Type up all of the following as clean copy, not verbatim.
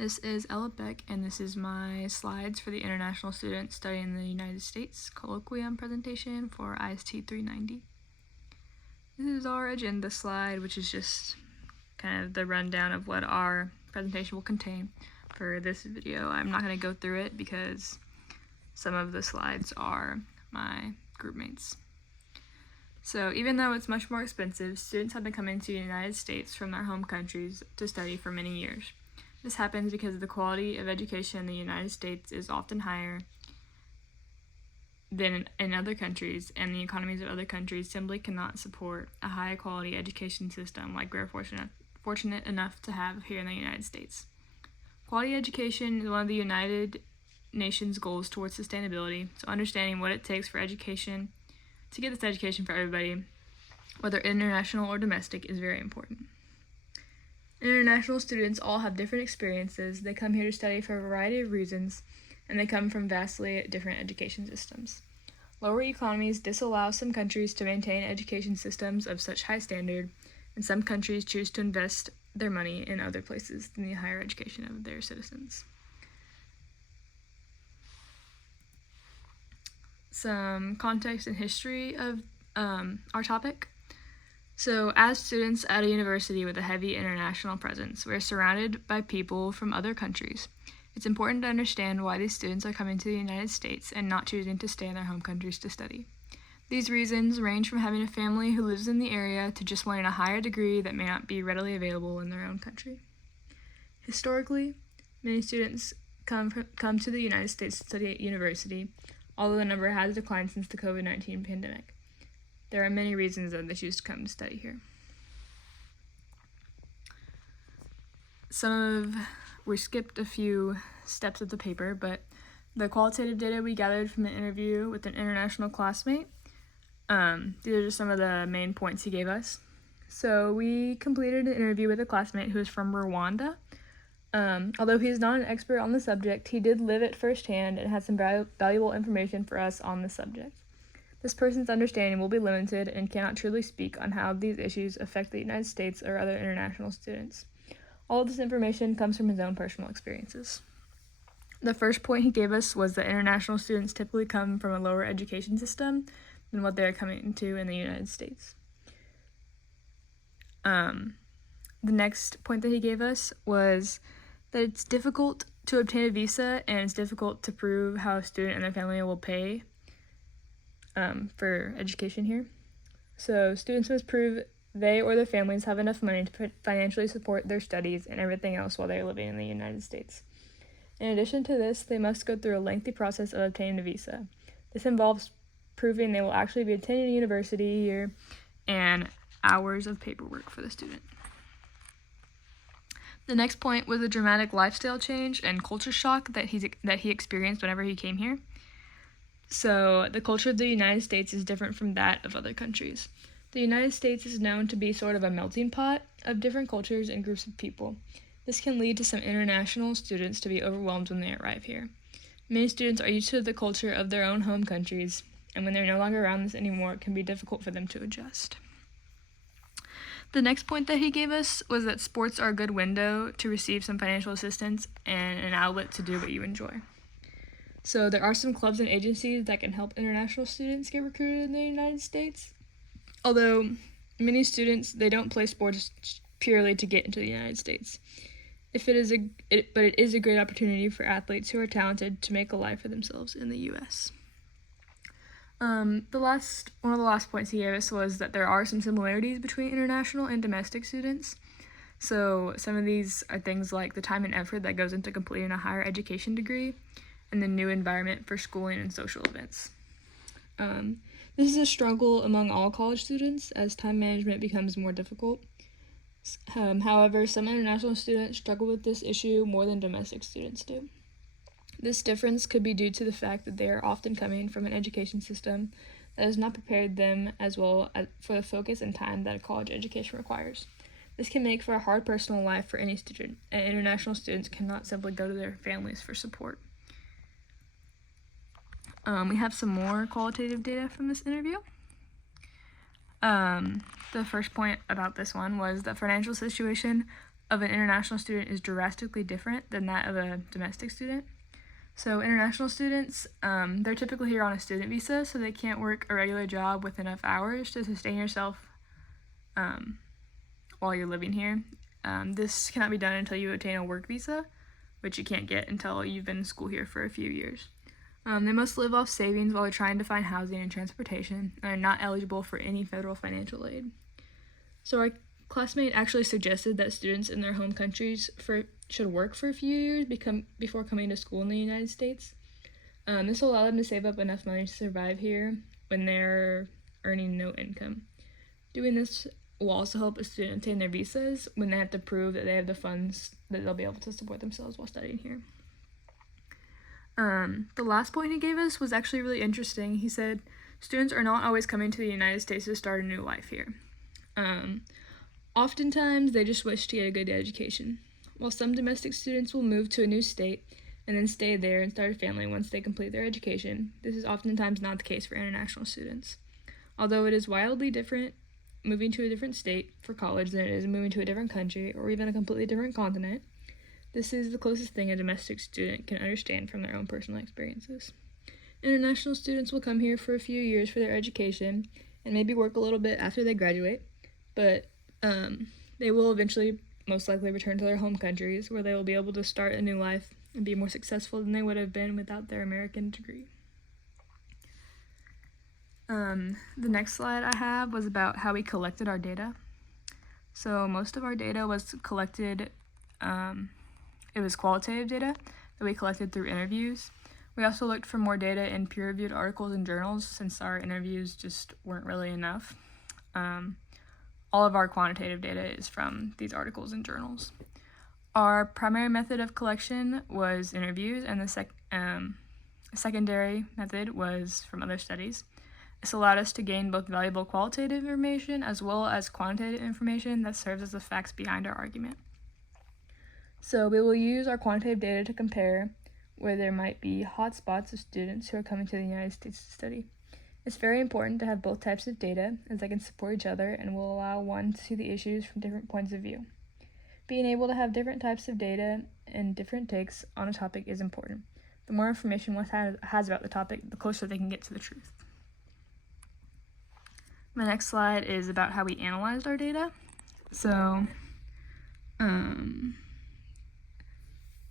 This is Beck, and this is my slides for the international student studying in the United States Colloquium presentation for IST 390. This is our agenda slide, which is just kind of the rundown of what our presentation will contain for this video. I'm not going to go through it because some of the slides are my group mates. So even though it's much more expensive, students have been coming to the United States from their home countries to study for many years. This happens because the quality of education in the United States is often higher than in other countries, and the economies of other countries simply cannot support a high-quality education system like we're fortunate enough to have here in the United States. Quality education is one of the United Nations goals towards sustainability, so understanding what it takes for education, to get this education for everybody, whether international or domestic, is very important. International students all have different experiences. They come here to study for a variety of reasons, and they come from vastly different education systems. Lower economies disallow some countries to maintain education systems of such high standard, and some countries choose to invest their money in other places than the higher education of their citizens. Some context and history of our topic. So, as students at a university with a heavy international presence, we're surrounded by people from other countries. It's important to understand why these students are coming to the United States and not choosing to stay in their home countries to study. These reasons range from having a family who lives in the area to just wanting a higher degree that may not be readily available in their own country. Historically, many students come to the United States to study at university, although the number has declined since the COVID-19 pandemic. There are many reasons that they choose to come to study here. We skipped a few steps of the paper, but the qualitative data we gathered from an interview with an international classmate, these are just some of the main points he gave us. So we completed an interview with a classmate who is from Rwanda. Although he is not an expert on the subject, he did live it firsthand and had some valuable information for us on the subject. This person's understanding will be limited and cannot truly speak on how these issues affect the United States or other international students. All of this information comes from his own personal experiences. The first point he gave us was that international students typically come from a lower education system than what they're coming to in the United States. The next point that he gave us was that it's difficult to obtain a visa and it's difficult to prove how a student and their family will pay for education here. So students must prove they or their families have enough money to financially support their studies and everything else while they're living in the United States. In addition to this, they must go through a lengthy process of obtaining a visa. This involves proving they will actually be attending a university here and hours of paperwork for the student. The next point was a dramatic lifestyle change and culture shock that he experienced whenever he came here. So, the culture of the United States is different from that of other countries. The United States is known to be sort of a melting pot of different cultures and groups of people. This can lead to some international students to be overwhelmed when they arrive here. Many students are used to the culture of their own home countries, and when they're no longer around this anymore, it can be difficult for them to adjust. The next point that he gave us was that sports are a good window to receive some financial assistance and an outlet to do what you enjoy. So there are some clubs and agencies that can help international students get recruited in the United States. Although many students, they don't play sports purely to get into the United States. But it is a great opportunity for athletes who are talented to make a life for themselves in the U.S. One of the last points he gave us was that there are some similarities between international and domestic students. So some of these are things like the time and effort that goes into completing a higher education degree and the new environment for schooling and social events. This is a struggle among all college students as time management becomes more difficult. However, some international students struggle with this issue more than domestic students do. This difference could be due to the fact that they are often coming from an education system that has not prepared them as well for the focus and time that a college education requires. This can make for a hard personal life for any student, and international students cannot simply go to their families for support. We have some more qualitative data from this interview. The first point about this one was the financial situation of an international student is drastically different than that of a domestic student. So international students, they're typically here on a student visa, so they can't work a regular job with enough hours to sustain yourself while you're living here. This cannot be done until you obtain a work visa, which you can't get until you've been in school here for a few years. They must live off savings while they're trying to find housing and transportation, and are not eligible for any federal financial aid. So our classmate actually suggested that students in their home countries should work for a few years before coming to school in the United States. This will allow them to save up enough money to survive here when they're earning no income. Doing this will also help a student obtain their visas when they have to prove that they have the funds that they'll be able to support themselves while studying here. The last point he gave us was actually really interesting. He said, students are not always coming to the United States to start a new life here. Oftentimes, they just wish to get a good education. While some domestic students will move to a new state and then stay there and start a family once they complete their education, this is oftentimes not the case for international students. Although it is wildly different moving to a different state for college than it is moving to a different country or even a completely different continent, this is the closest thing a domestic student can understand from their own personal experiences. International students will come here for a few years for their education and maybe work a little bit after they graduate, but they will eventually most likely return to their home countries where they will be able to start a new life and be more successful than they would have been without their American degree. The next slide I have was about how we collected our data. So most of our data was collected, it was qualitative data that we collected through interviews. We also looked for more data in peer-reviewed articles and journals since our interviews just weren't really enough. All of our quantitative data is from these articles and journals. Our primary method of collection was interviews, and the secondary method was from other studies. This allowed us to gain both valuable qualitative information as well as quantitative information that serves as the facts behind our argument. So we will use our quantitative data to compare where there might be hotspots of students who are coming to the United States to study. It's very important to have both types of data as they can support each other and will allow one to see the issues from different points of view. Being able to have different types of data and different takes on a topic is important. The more information one has about the topic, the closer they can get to the truth. My next slide is about how we analyzed our data. So,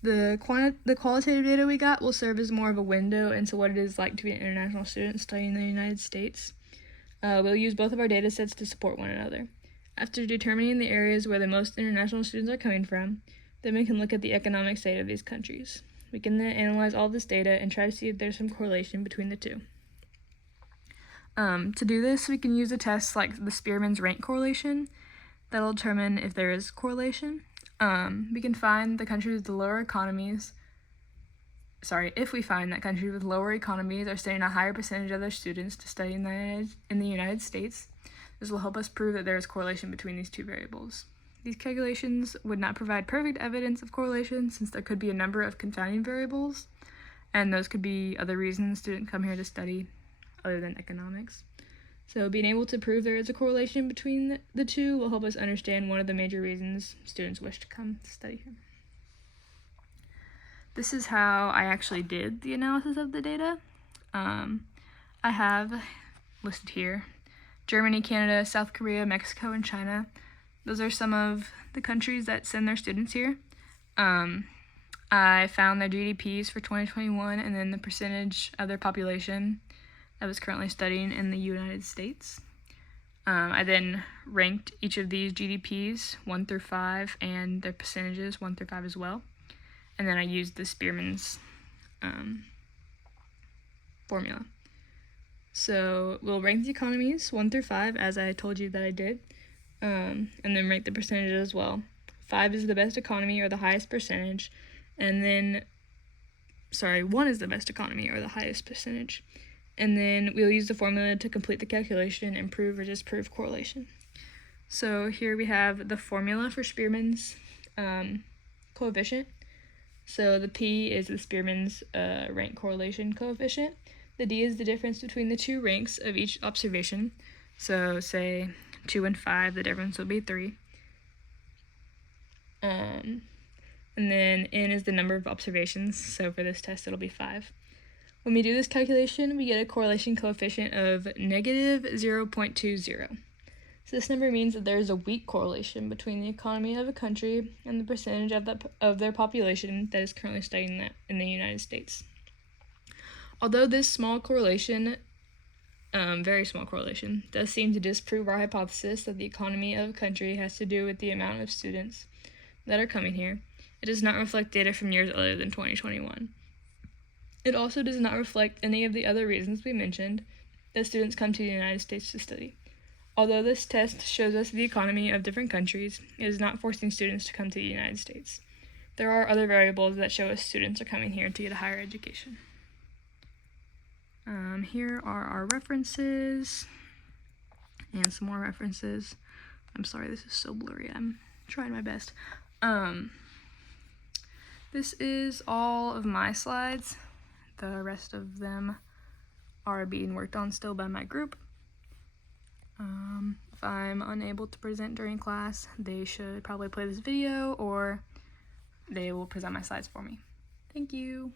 the qualitative data we got will serve as more of a window into what it is like to be an international student studying in the United States. We'll use both of our data sets to support one another. After determining the areas where the most international students are coming from, then we can look at the economic state of these countries. We can then analyze all this data and try to see if there's some correlation between the two. To do this, we can use a test like the Spearman's rank correlation that'll determine if there is correlation. We can find the countries with lower economies. If we find that countries with lower economies are sending a higher percentage of their students to study in the United States, this will help us prove that there is correlation between these two variables. These calculations would not provide perfect evidence of correlation since there could be a number of confounding variables, and those could be other reasons students come here to study other than economics. So being able to prove there is a correlation between the two will help us understand one of the major reasons students wish to come to study here. This is how I actually did the analysis of the data. I have listed here Germany, Canada, South Korea, Mexico, and China. Those are some of the countries that send their students here. I found their GDPs for 2021 and then the percentage of their population that was currently studying in the United States. I then ranked each of these GDPs 1 through 5 and their percentages 1 through 5 as well. And then I used the Spearman's formula. So we'll rank the economies 1 through 5 as I told you that I did, and then rank the percentages as well. 5 is the best economy or the highest percentage, and then, 1 is the best economy or the highest percentage. And then we'll use the formula to complete the calculation and prove or disprove correlation. So here we have the formula for Spearman's coefficient. So the P is the Spearman's rank correlation coefficient. The D is the difference between the two ranks of each observation. So say 2 and 5, the difference will be 3. And then n is the number of observations, so for this test it'll be 5. When we do this calculation, we get a correlation coefficient of negative 0.20. So this number means that there is a weak correlation between the economy of a country and the percentage of their population that is currently studying that in the United States. Although this small correlation, very small correlation, does seem to disprove our hypothesis that the economy of a country has to do with the amount of students that are coming here, it does not reflect data from years other than 2021. It also does not reflect any of the other reasons we mentioned that students come to the United States to study. Although this test shows us the economy of different countries, it is not forcing students to come to the United States. There are other variables that show us students are coming here to get a higher education. Here are our references, and some more references. I'm sorry, this is so blurry. I'm trying my best. This is all of my slides. The rest of them are being worked on still by my group. If I'm unable to present during class, they should probably play this video or they will present my slides for me. Thank you.